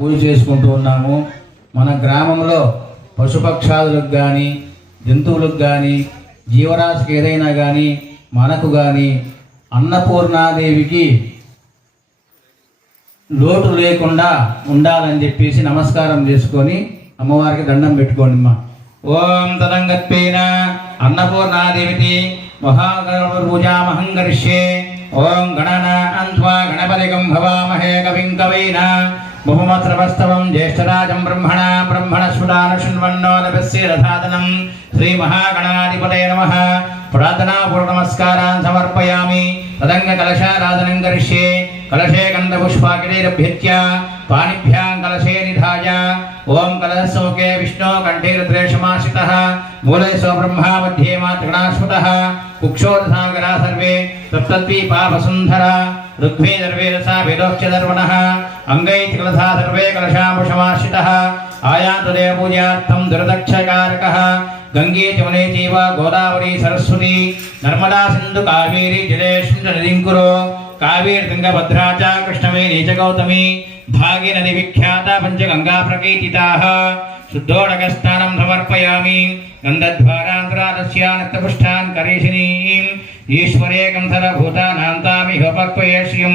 పూజ చేసుకుంటూ ఉన్నాము. మన గ్రామంలో పశుపక్షాదులకు కానీ జంతువులకు కానీ జీవరాశికి ఏదైనా కానీ మనకు కానీ అన్నపూర్ణాదేవికి లోటు లేకుండా ఉండాలని చెప్పేసి నమస్కారం చేసుకొని అమ్మవారికి దండం పెట్టుకోండి అమ్మా. ఓం తదంగత్పేన అన్నపూర్ణాదేవితి మహాగణ పూజామహం ఓం గణన అంధ్వా గణపతికం భవామహే కవిం కవైనా. బహుమత్రవస్తవం జ్యేష్ఠరాజం బ్రహ్మణ బ్రహ్మణ స్ఫుటానుషణ్వన్నో నభస్య రథాదనం శ్రీ మహాగణాధిపతయ నమ ప్రార్థనాపూర్వనమస్కారాన్ సమర్పయామి తదంగ కలశారాధనం కరిష్యే కలశే గంధపుష్పాకిరైరభ్యత్య పాణిభ్యాం కలశే నిధాయ ఓం కలశోకే విష్ణో కంఠీరుద్రేషమాశ్రిత రుద్రేషమాశ్రితः మూలే స్వబ్రహ్మా మధ్యే మాతృగణాశ్రుతः కుక్షోరసాగరా సర్వే సప్తద్వీపా ఋగ్వేదర్వేరసా ఋగ్వేదర్వేదసా అంగైతి కలసా సర్వే కలశాముషమాశ్రితः ఆయాంతదే పూజార్థం దురదక్షకారకः గంగే జమునే చైవ గోదావరి సరస్వతి నర్మదా సింధు కావేరి జలేష్మిత నదింకురో కావేరి తుంగభద్రా చ కృష్ణవేణీ చ గౌతమి భాగి నది విఖ్యాత పంచగంగా ప్రకీర్తితాః శుద్ధోడకస్నానం సమర్పయామి గంధద్వారాంతరాదస్యానక్తపుష్టాన్ కరీషిణీం ఈశ్వరే గంధర భూతానాంతామిహ పక్వయేష్యం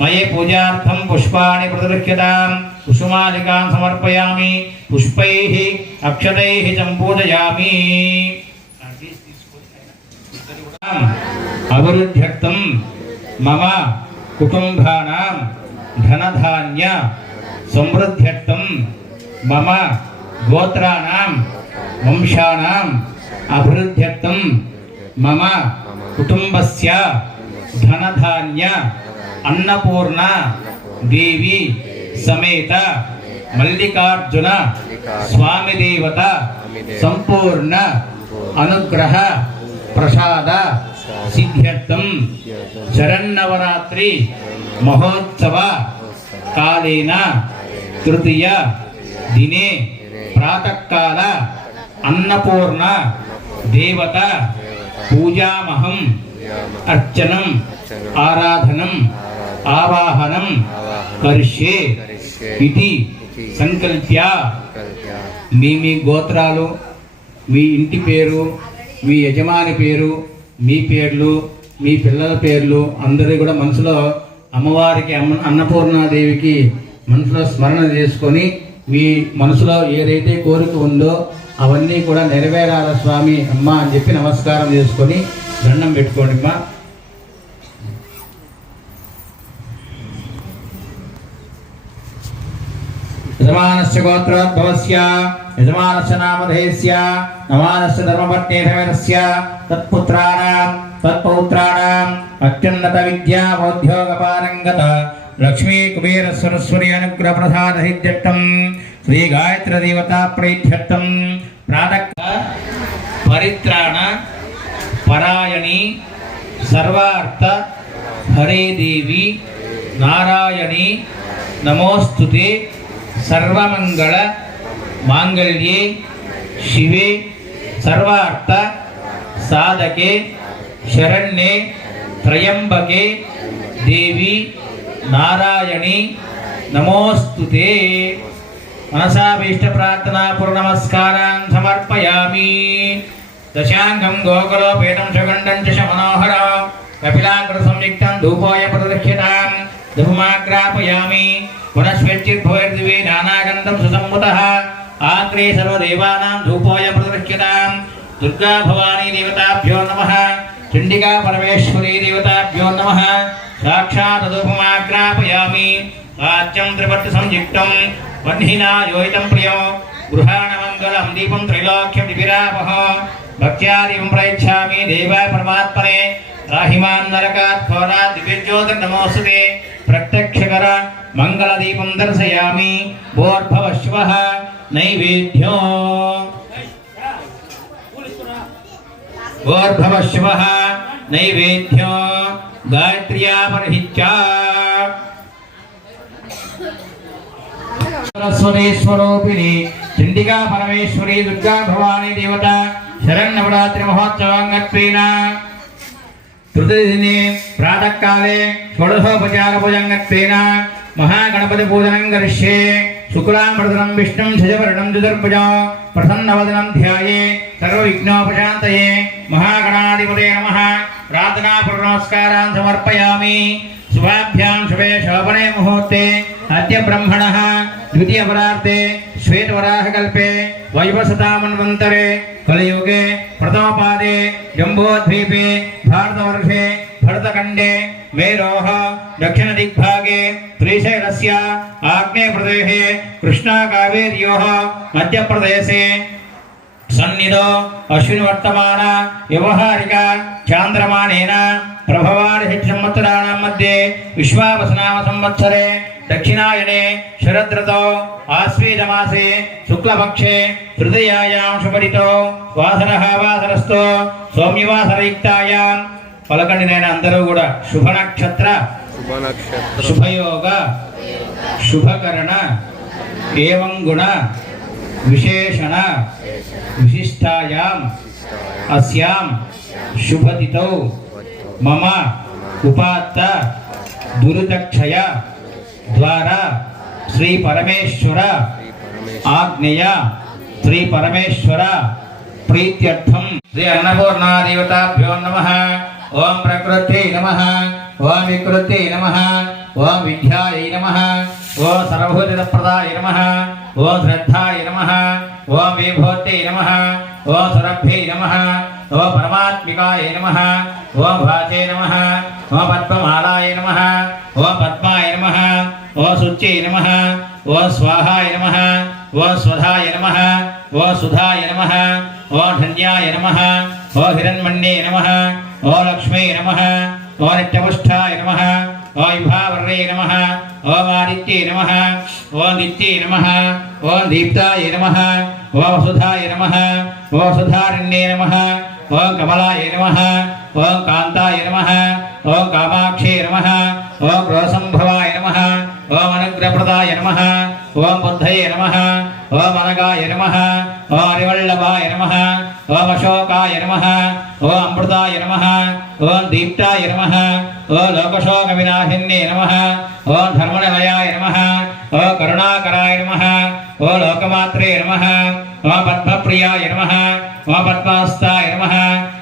मयि पूजार्थं पुष्पाणि प्रदर्श्यतां कुसुमालिकां समर्पयामि, पुष्पैः, अक्षतैः सम्पूजयामि अवरुध्यक्तं मम कुटुम्बानां धनधान्य समृद्ध्यक्तं मम गोत्राणां वंशानाम् अभिवृद्ध्यर्थं मम कुटुम्बस्य धनधान्य అన్నపూర్ణ దేవి సమేత మల్లికార్జున స్వామి దేవత సంపూర్ణ అనుగ్రహ ప్రసాద సిద్ధ్యర్థం శరన్నవరాత్రి మహోత్సవ కాలేన తృతీయ దినే ప్రాతకాల అన్నపూర్ణ దేవత పూజామహం అర్చనం ఆరాధనం ఆవాహనం కరిష్యే ఇది సంకల్ప్య. మీ మీ గోత్రాలు మీ ఇంటి పేరు మీ యజమాని పేరు మీ పేర్లు మీ పిల్లల పేర్లు అందరూ కూడా మనసులో అమ్మవారికి అమ్మ అన్నపూర్ణాదేవికి మనసులో స్మరణ చేసుకొని మీ మనసులో ఏదైతే కోరిక ఉందో అవన్నీ కూడా నెరవేరాల స్వామి అమ్మ అని చెప్పి నమస్కారం చేసుకొని దండం పెట్టుకోండి అమ్మా. యజమానస్య గోత్రోద్భవస్య యజమానస్య నామధేయస్య నమానస్య ధర్మపత్నేభవనస్య తత్పుత్రాణాం తత్పౌత్రాణాం అత్యున్నత విద్యా ఉద్యోగపారంగత లక్ష్మీ కుబేర సరస్వరి అనుగ్రహ ప్రసాద సిద్ధ్యర్థం శ్రీ గాయత్రి దేవతా ప్రైత్యర్థం ప్రాతః పరిత్రాణ పరాయణి సర్వార్థ హరే దేవి నారాయణి నమోస్తుతే సర్వమంగళ మాంగళ్యే శివే సర్వార్థ సాధకే శరణ్యే త్రయంబకే దేవి నారాయణి నమోస్తుతే మనసాభీష్ట ప్రార్థనా పూర్ణమస్కారాన్ సమర్పయామి దశాంగం గోకులోపేతం సుగండం చ మనోహర కపిలాగ్ర సంయుక్తం ధూపోయ ప్రదృశ్యతాం ధూమాగ్రాపయామి పునఃస్వచ్చిర్భోర్దివే నానాగంధం సుసంబుత ఆగ్రే సర్వదేవానాం ధూపోయ ప్రదర్శ్యతాం దుర్గా భవానీ దేవతాభ్యో నమ చండికా పరమేశ్వరీ దేవతాభ్యో నమ సాక్షాత్ ధూపమాగ్రాపయామి వాచ్యం త్రిపట్టు సంయుక్తం వహ్నినా యోయితం ప్రియం గృహాణమంగళం దీపం త్రైలోక్యం దివిరాపహ భక్త్యా దీపం ప్రయచ్ఛామి దేవాయ పరమాత్మనే రాహిమాన్ నరకాత్ ఘోరాత్ దివ్యజ్యోతిర్ నమోస్తుతే ప్రత్యక్షకర మంగళదీపం దర్శయామి భోర్భవ శివ నైవేద్యో ఓర్భవ శివ నైవేద్యో గాయత్ర్యాపరిహిత్యా సరస్వతీశ్వరూపిణి చండికా పరమేశ్వరి దుర్గా భవానీ దేవత శరణవరాత్రి మహోత్సవాంగత్వేన తృతీయదినే ప్రాతకాలే షోడశోపచారభుజంగత్వేన महागणपतिपूजां करिष्ये शुक्लाम्बरधनं विष्णुं ध्वजवर्णं चतुर्भुज प्रसन्नवदनं ध्याये सर्वविघ्नोपशान्तये महागणाधिपते नमः। प्रार्थनापुरनमस्कारान् समर्पयामि। शुभाभ्यां शुभे शोभने मुहूर्ते अद्य ब्रह्मणः द्वितीयपरार्थे श्वेतवराहकल्पे वैवसतामन्वन्तरे, कलयुगे, प्रथमपादे, जम्बोद्वीपे, भारतवर्षे भरतखण्डे वेरोः दक्षिणदिग्भागे श्रीशैलस्य आग्नेयप्रदेशे कृष्णाकावेर्योः मध्यप्रदेशे సన్నిధో అశ్వినివర్తమాన వ్యవహారిక చాంద్రమాణేన ప్రభవారి సంవత్సరాణం మధ్య విశ్వావసనామ సంవత్సరే దక్షిణాయనే శరద్రతో ఆశ్వేజమాసే శుక్లపక్షే తృతీయాయాం సుపరితో వాసర వాసరస్థో సౌమ్యవాసరయుక్తాయాం పలకండి నేను అందరూ కూడా. శుభ నక్షత్ర శుభ నక్షత్ర శుభయోగ. శుభకరణ. ఏవం గుణ. విశేషణ. విశిష్టాయాం. అస్యాం. శుభతిథౌ మమ. ఉపాత్త. దురితక్షయ. ద్వారా. శ్రీ పరమేశ్వర. ఆజ్ఞయ శ్రీ పరమేశ్వర. ప్రీత్యర్థం. శ్రీ అన్నపూర్ణా దేవతాభ్యో నమ. ఓం ప్రకృతి నమ ఓం వికృతి నమ ఓం విద్యాయ నమ ఓం సర్వభూతిప్రదాయ నమ ఓం శ్రద్ధాయ నమ ఓం విభూతి నమ ఓం సురభ్యై నమ ఓం పరమాత్మికాయ నమ ఓం భాచే నమ ఓం పద్మమాలాయ నమ ఓం పద్మాయ నమ ఓం శుచ్యై నమ ఓం స్వాహాయ నమ ఓం స్వధాయ నమ ఓం సుధాయ నమ ఓం ధన్యాయ నమ ఓం హిరణ్మణ్యే నమ ఓ లక్ష్మీ నమ ఓ నిత్యపుష్టాయ నమ ఓ విభావర్రే నమ ఓం ఆదిత్యే నమ ఓం నిత్యే నమ ఓం దీప్తాయ నమ ఓ వసుధాయ నమ ఓ సుధారణ్యే నమ ఓం కమలాయ నమ ఓం కాంతాయ నమ ఓం కామాక్షే నమ ఓం క్రోసంభవాయ నమ ఓం అనుగ్రహప్రదాయ నమ ఓం బుద్ధయే నమ ఓం అనగాయ నమ ఓం అరివల్లభాయ నమ ఓం అశోకాయ నమ ఓ అమృతాయ నమ ఓం దీప్తాయ నమ ఓ లోకశోక వినాశిన్యే నమ ఓం ధర్మనిలయాయ నమ ఓ కరుణాకరాయ నమ ఓ లోకమాత్రే నమ ఓ పద్మప్రియాయ నమ ఓ పద్మాస్తాయ నమ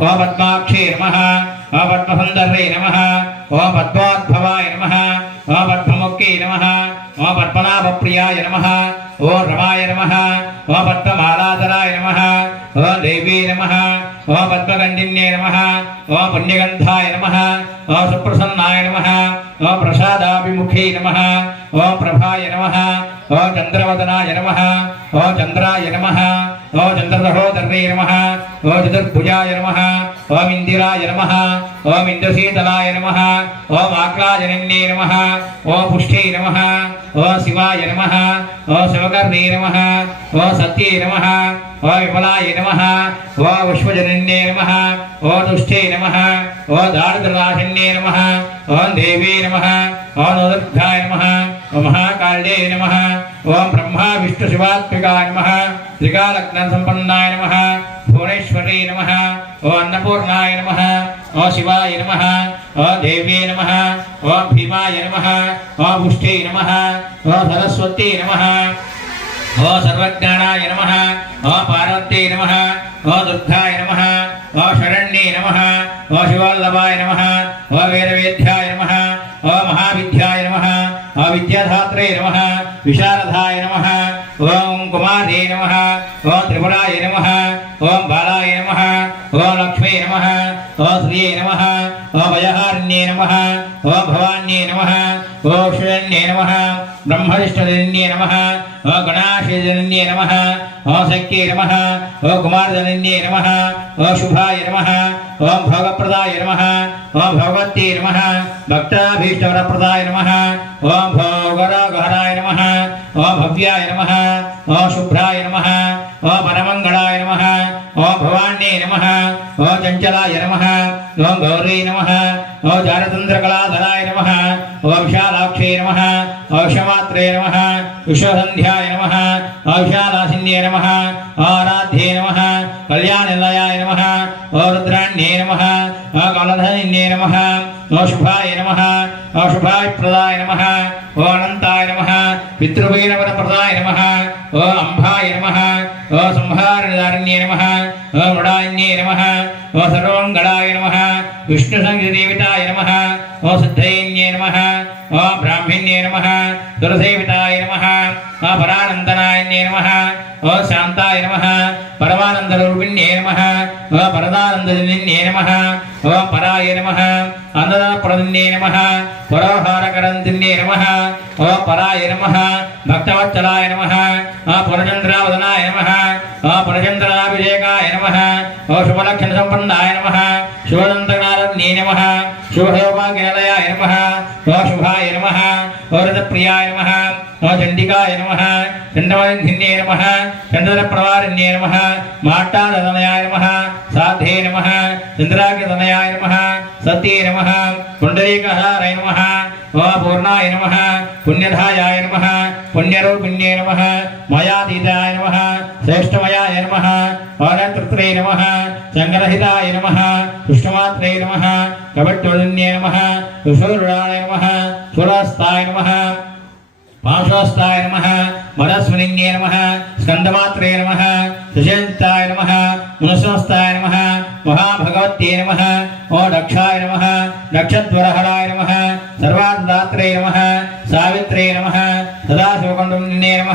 ఓ పద్మాక్షే నమ ఓ పద్మసుందరే నమ ఓ పద్మోద్భవాయ నమ ఓ పద్మముఖ్యే నమ ఓ పద్మనాభప్రియాయ నమ ఓ రమాయ నమ ఓ పద్మమాలాధరాయ నమ ఓం దేవీ నమ ఓం పద్మగండిన్యే నమ ఓం పుణ్యగంధాయ నమ ఓం సుప్రసన్నాయ నమ ఓం ప్రసాదాభిముఖే నమ ఓం ప్రభాయ నమ ఓం చంద్రవదనాయ నమ ఓం చంద్రాయ నమ ఓం చంద్రసహోదర్నే నమ ఓం చతుర్భుజాయ నమ ఓం ఇందిరాయ నమ ఓం ఇంద్రశీతలాయ నమ ఓం ఆక్లాజనన్యే నమ ఓం పుష్టే నమ ఓం శివాయ నమ ఓం శివకర్ణే నమ ఓం సత్యే నమ ఓం విమలాయ నమ ఓం విశ్వజనన్యే నమ ఓం దుష్టే నమ ఓం దారిద్రరాశన్యే నమ ఓం దేవీ నమ ఓం దుర్గాయ నమ ఓం మహాకాళ్యే నమ ఓం బ్రహ్మా విష్ణు శివాత్మికాయ నమ త్రికాలగ్న సంపన్నాయ నమ భువనేశ్వరీ నమ ఓ అన్నపూర్ణాయ నమ ఓ శివాయ నమ ఓ దేవ్యే నమ ఓ భీమాయ నమ ఓ పుష్టే నమ ఓ సరస్వతీ నమ ఓ సర్వజ్ఞానాయ నమ ఓ పార్వత్యై నమ ఓ దుర్గాయ నమ ఓ శరణ్యే నమ ఓ శివల్లభాయ నమ ఓ వేదవేద్యాయ నమ ఓ మహావిద్యాయ నమ ఓ విద్యాధాత్రే నమ విశారదాయ నమ ఓం కుమారే నమ ఓం త్రిపురాయ నమ ఓం బాలాయ నమ ఓం లక్ష్మీ నమ ఓ శ్రీయే నమ ఓ భయహారిణ్యే నమ ఓ భవాన్యే నమ ఓ శరణ్యే నమ బ్రహ్మరిష్టజన్యే నమ ఓ గణాశజన్యే నమ ఓ శక్యే నమ ఓ కుమారజనన్యే నమ ఓ శుభాయ నమ ఓం భోగప్రదాయ నమ ఓం భగవత్యే నమ భక్తాభీష్టవరప్రదాయ నమ ఓం భోగరాగహరాయ నమ ఓం భవ్యాయ నమ ఓం శుభ్రాయ నమ ఓం పరమంగళాయ నమ ఓం భవాన్యే నమ ఓం చంచలాయ నమ ఓం గౌరీ నమ ఓం జారతంత్రకళాధరాయ నమ ఓం విశాలాక్షే నమ ఓం క్షమాత్రే నమ విశ్వసంధ్యాయ నమ ఓం విశాలాసిన్యే నమ ఆరాధ్యే నమ కళ్యాణనిలయాయ నమ ఓ రుద్రాణ్యే నమ ఓ కమలధన్యే నమ ఓ శుభాయ నమ ఓ శుభాయ ప్రదాయ నమ ఓ అనంతాయ నమ పితృవైరవర ప్రదాయ నమ ఓ అంబాయ నమ ఓ సంహారణారణ్యే నమ ఓ మృడాన్యే నమ ఓ సర్వంగళాయ నమ విష్ణు సంగీదేవితాయ నమ ఓ సిద్ధైన్యే నమ ఓ బ్రాహ్మణ్యే నమ సురసేవితాయ నమ ఓ పరానందనాయన్యే నమ ఓ శాంతాయ నమ పరమానందరూపిణ్యే నమ ఓ పరదానందజన్యే నమ ఓ పరాయ నమ అన్నదాప్రదన్యే నమ పరోహారకరంతిన్యే నమ ఓ పరాయ నమ భక్తవత్సలాయ నమ ఓ పురచంద్రావదనాయ నమ ఓ పురచంద్రాభిషేకాయ నమ ఓ శుభలక్షణ సంపన్నాయ నమ శుభదంతనారన్యే నమ శుభసౌభాగ్యలయాయ నమ ఓ శుభాయ నమ ఓ రథప్రియాయ నమ నో చండికాయ నమ చండవన్యే నమ చంద్రప్రవారిణ్యే నమ మాట్టాదనయాయ నమ సాధే నమ చంద్రాగ్రతనయాయ నమ సత్యే నమ పుండరీకహారాయ నమ ఓ పూర్ణాయ నమ పుణ్యధాయాయ నమ పుణ్యరూపిణ్యే నమ మయాతీతాయ నమ శ్రేష్టమయాయ నమ ఓనంతృత్రే నమ శంకరహితాయ నమ కృష్ణమాత్రే నమ కవట్వదన్యే నమ విశ్వరుడాయ నమ సురాస్తాయ నమ పాంశోస్తాయ నమ మరస్వనిన్యే నమ స్కందమాత్రే నమ సుజంతాయ నమ మనసోస్తాయ నమ మహాభగవత్యే నమ ఓ దక్షాయ నమ దక్షద్వరహరాయ నమ సర్వాదాత్రే నమ సావిత్రే నమ సదాశివకొండే నమ.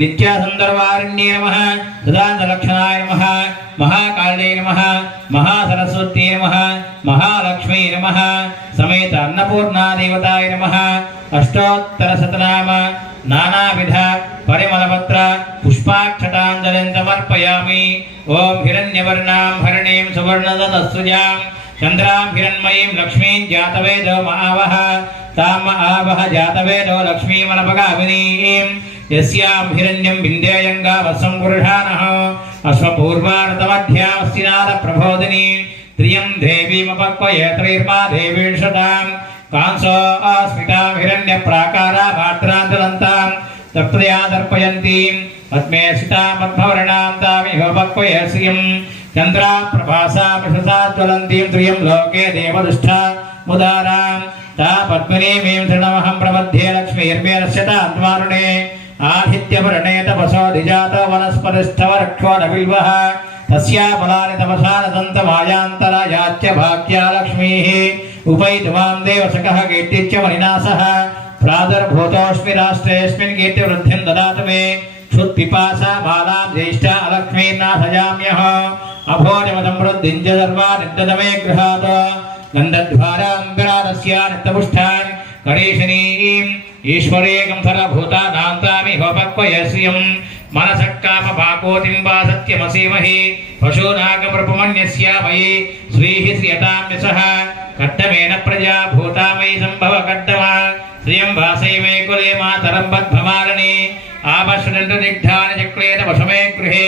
నిత్యాసందర్వారణ్యే నమ. సదాంతలక్షణాయ నమ. మహాకాళే నమ. మహాసరస్వత్యే నమ. మహాలక్ష్మీ నమ. సమేత అన్నపూర్ణాదేవతాయ నమ. అష్టోత్తర శతనామ నానావిధ పరిమళపత్ర పుష్పాక్షటాంజలిం సమర్పయామి. ఓం హిరణ్యవర్ణాం హరిణీం సువర్ణదస్సుజాం చంద్రాం హిరణ్మయీం లక్ష్మీం జాతవేదో మహావహ తామ ఆవహ జాతవేదో లక్ష్మీమనపగామినీం యస్యాం హిరణ్యం వింధ్యేయంగా వసం పురుషానః అశ్వపూర్వారతమధ్యామస్తినాద ప్రబోధిని. త్రియం దేవీమపక్వయే త్రైర్మా దేవీషతాం. కాంసో ఆస్మితాం హిరణ్య ప్రాకారా భాద్రాంతరంతాం తత్రయా దర్పయంతీం పద్మే సితాం పద్మవర్ణాం తామిహ పక్వయే తా పద్మనీమీం శృణమహం ప్రబద్ధే లక్ష్మీర్మే నశ్యత అద్వారుణే ఆదిత్యవర్ణే తపసో దిజాత వనస్పతిస్థవరక్షోడబిల్వః తస్యా ఫలాని తపసా నదంత మాయాంతరాయాత్య భాగ్యా లక్ష్మీః ఉపైతుమాం దేవసకః కీర్తిత్య మనినాసః ప్రాదుర్భూతోస్మి రాష్ట్రేస్మిన్ కీర్తి వృద్ధిం దదాతు మే క్షుత్పిపాసా బాలాం జ్యేష్ఠా అలక్ష్మీర్నాథయామ్యః అభోజమసంవృద్ధిం చ సర్వా నిర్దమే గృహాతో नित्यपुष्ठान् करीशनीम् ईश्वरेकं सर्वभूतानान्तामि होपक्वयश्रियं मनसक्कामपाकोतिं वा सत्यमसीमहि पशूनागमृपमन्यस्य मयि श्रीः श्रियतां यशः कड्डमेन प्रजा भूतामयि सम्भव कड्डम श्रियं वासै मे कुले मातरं बद्भमालिनि आपश्वनिर्दिग्धानि चक्रेण वशमे गृहे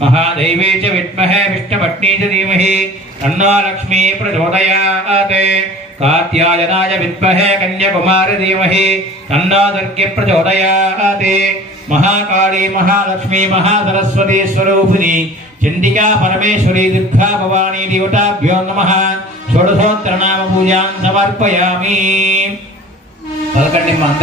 महादैवे च विद्महे विष्णुपत्नी च धीमहि तन्नो लक्ष्मी प्रचोदयात् कात्यायनाय विद्महे कन्याकुमारी धीमहि तन्नो दुर्गे प्रचोदयात् महाकाली महालक्ष्मी महासरस्वती स्वरूपिणी చండికా పరమేశ్వరి దుర్గా భవానీ దేవతాభ్యో నమ షోడశోత్తర నామ పూజాం సమర్పయామి పలకండి మా అందరి